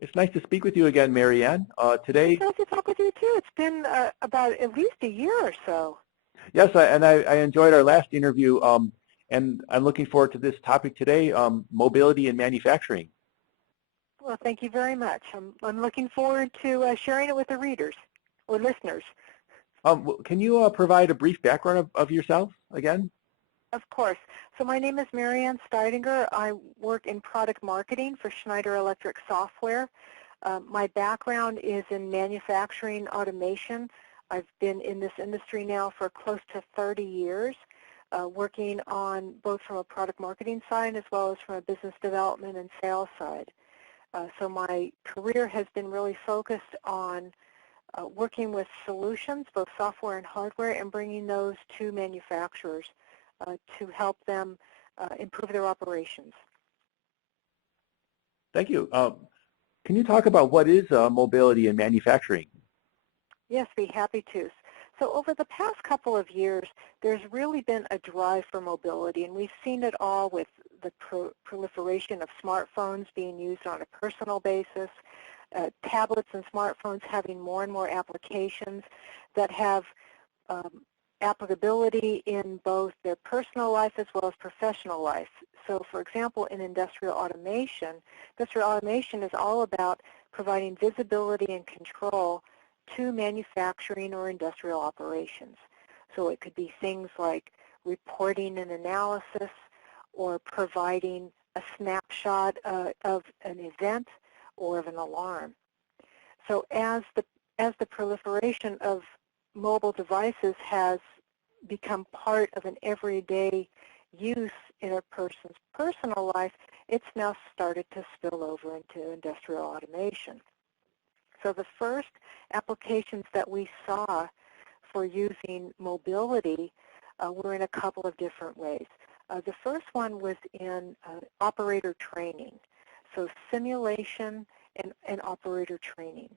It's nice to speak with you again, Maryanne. It's Today, nice to talk with you too. It's been about at least a year or so. yes, I enjoyed our last interview, and I'm looking forward to this topic today, mobility in manufacturing. Well, thank you very much. I'm looking forward to sharing it with the readers or listeners. Can you provide a brief background of yourself again? Of course. So my name is Maryanne Steidinger. I work in product marketing for Schneider Electric Software. My background is in manufacturing automation. I've been in this industry now for close to 30 years, working on both from a product marketing side as well as from a business development and sales side. So my career has been really focused on working with solutions, both software and hardware, and bringing those to manufacturers to help them improve their operations. Thank you. Can you talk about what is mobility in manufacturing? Yes, be happy to. So over the past couple of years, there's really been a drive for mobility, and we've seen it all with the proliferation of smartphones being used on a personal basis, tablets and smartphones having more and more applications that have applicability in both their personal life as well as professional life. So for example, in industrial automation is all about providing visibility and control to manufacturing or industrial operations. So it could be things like reporting and analysis or providing a snapshot of an event or of an alarm. So as the proliferation of mobile devices has become part of an everyday use in a person's personal life, it's now started to spill over into industrial automation. So the first applications that we saw for using mobility were in a couple of different ways. The first one was in operator training, so simulation and operator training.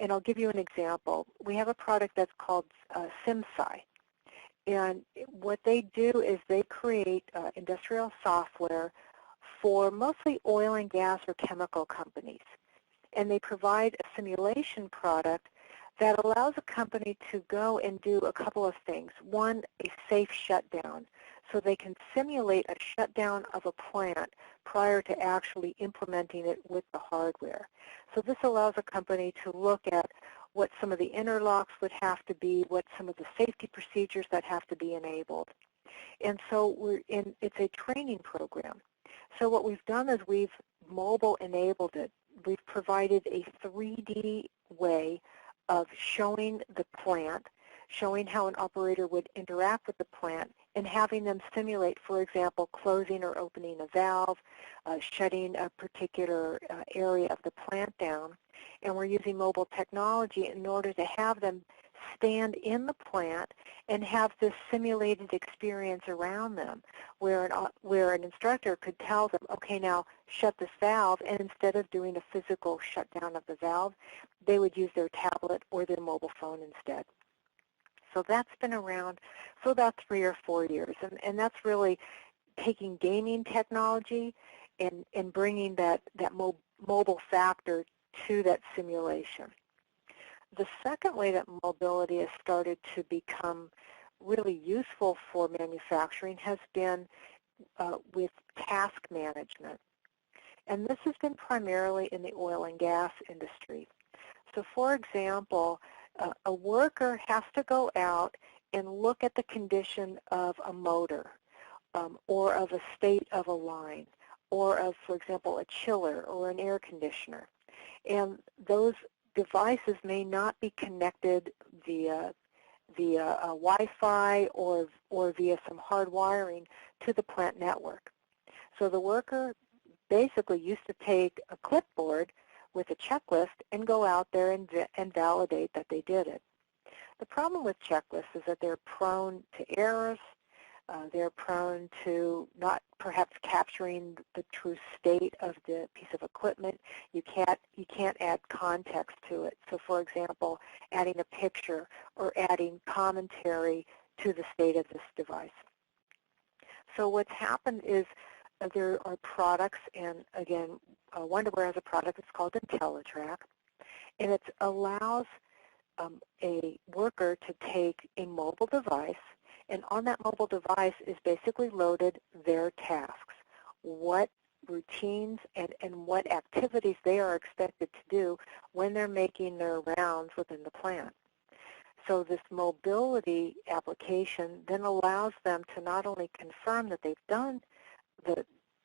And I'll give you an example. We have a product that's called SimSci. And what they do is they create industrial software for mostly oil and gas or chemical companies. And they provide a simulation product that allows a company to go and do a couple of things. One, a safe shutdown. So they can simulate a shutdown of a plant prior to actually implementing it with the hardware. So this allows a company to look at what some of the interlocks would have to be, what some of the safety procedures that have to be enabled. And so it's a training program. So what we've done is we've mobile enabled it. We've provided a 3D way of showing the plant, showing how an operator would interact with the plant, and having them simulate, for example, closing or opening a valve, shutting a particular area of the plant down. And we're using mobile technology in order to have them stand in the plant and have this simulated experience around them where an instructor could tell them, okay, now shut this valve, and instead of doing a physical shutdown of the valve, they would use their tablet or their mobile phone instead. So that's been around for about 3 or 4 years, and that's really taking gaming technology and bringing that mobile factor to that simulation. The second way that mobility has started to become really useful for manufacturing has been with task management. And this has been primarily in the oil and gas industry. So for example, a worker has to go out and look at the condition of a motor or of a state of a line or of, for example, a chiller or an air conditioner. And those devices may not be connected via Wi-Fi or via some hard wiring to the plant network. So the worker basically used to take a clipboard with a checklist and go out there and validate that they did it. The problem with checklists is that they're prone to errors. They're prone to not perhaps capturing the true state of the piece of equipment. You can't add context to it. So for example, adding a picture or adding commentary to the state of this device. So what's happened is there are products, and again, Wonderware has a product that's called IntelliTrack, and it allows a worker to take a mobile device, and on that mobile device is basically loaded their tasks, what routines and what activities they are expected to do when they're making their rounds within the plant. So this mobility application then allows them to not only confirm that they've done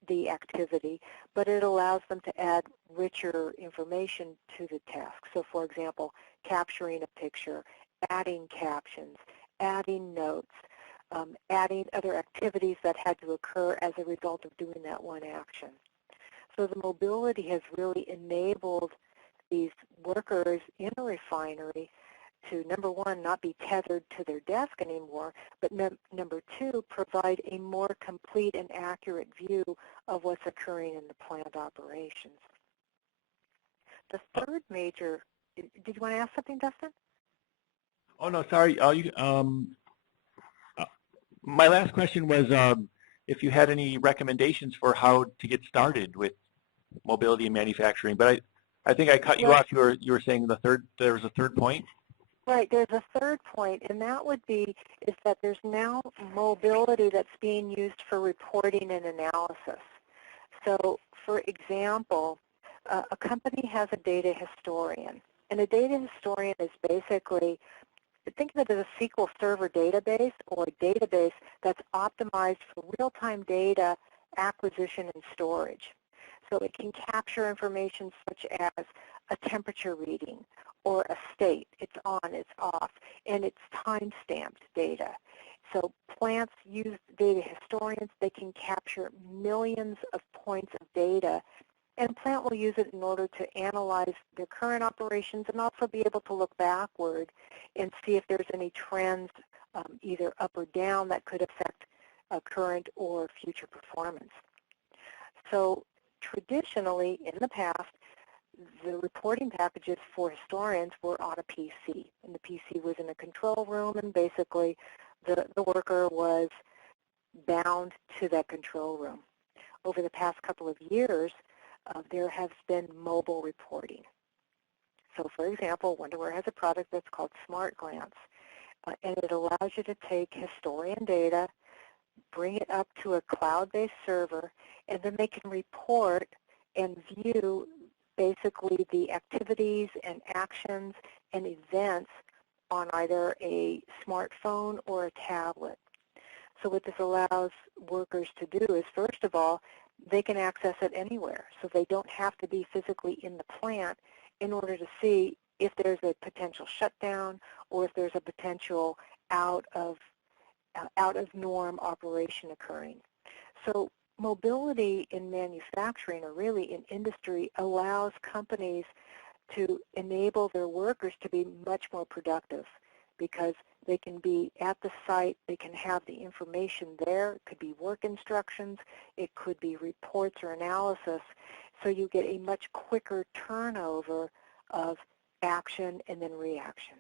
the activity, but it allows them to add richer information to the task. So for example, capturing a picture, adding captions, adding notes, adding other activities that had to occur as a result of doing that one action. So the mobility has really enabled these workers in a refinery to, number one, not be tethered to their desk anymore, but number two, provide a more complete and accurate view of what's occurring in the plant operations. The third major, did you want to ask something, Dustin? Oh, no, sorry. My last question was if you had any recommendations for how to get started with mobility in manufacturing, but I think I cut you off. You were saying there was a third point? Right, there's a third point, and that would be is that there's now mobility that's being used for reporting and analysis. So, for example, a company has a data historian, and a data historian is basically, think of it as a SQL Server database or a database that's optimized for real-time data acquisition and storage. So it can capture information such as a temperature reading or a state, it's on, it's off, and it's time-stamped data. So plants use data historians. They can capture millions of points of data, and a plant will use it in order to analyze their current operations and also be able to look backward and see if there's any trends either up or down that could affect current or future performance. So traditionally, in the past, the reporting packages for historians were on a PC, and the PC was in a control room, and basically the worker was bound to that control room. Over the past couple of years, there has been mobile reporting. So for example, Wonderware has a product that's called Smart Glance, and it allows you to take historian data, bring it up to a cloud-based server, and then they can report and view basically the activities and actions and events on either a smartphone or a tablet. So what this allows workers to do is, first of all, they can access it anywhere. So they don't have to be physically in the plant in order to see if there's a potential shutdown or if there's a potential out of norm operation occurring. So mobility in manufacturing, or really in industry, allows companies to enable their workers to be much more productive because they can be at the site, they can have the information there. It could be work instructions, it could be reports or analysis, so you get a much quicker turnover of action and then reaction.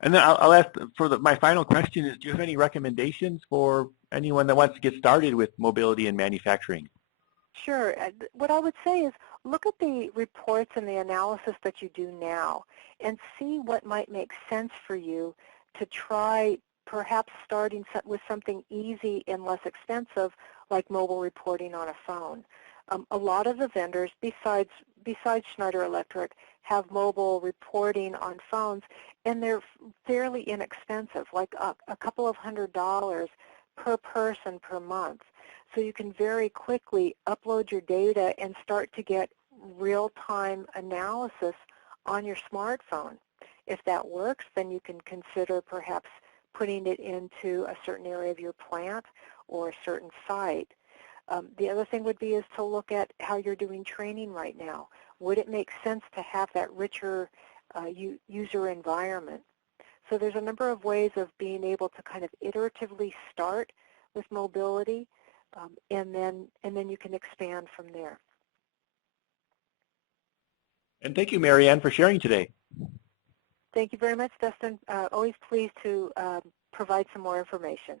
And then I'll ask for my final question is, do you have any recommendations for anyone that wants to get started with mobility in manufacturing? Sure. What I would say is look at the reports and the analysis that you do now and see what might make sense for you to try, perhaps starting with something easy and less expensive like mobile reporting on a phone. A lot of the vendors, besides Schneider Electric, have mobile reporting on phones, and they're fairly inexpensive, like a couple of $100 per person per month. So you can very quickly upload your data and start to get real-time analysis on your smartphone. If that works, then you can consider perhaps putting it into a certain area of your plant or a certain site. The other thing would be is to look at how you're doing training right now. Would it make sense to have that richer user environment? So there's a number of ways of being able to kind of iteratively start with mobility, and then you can expand from there. And thank you, Maryanne, for sharing today. Thank you very much, Dustin. Always pleased to provide some more information.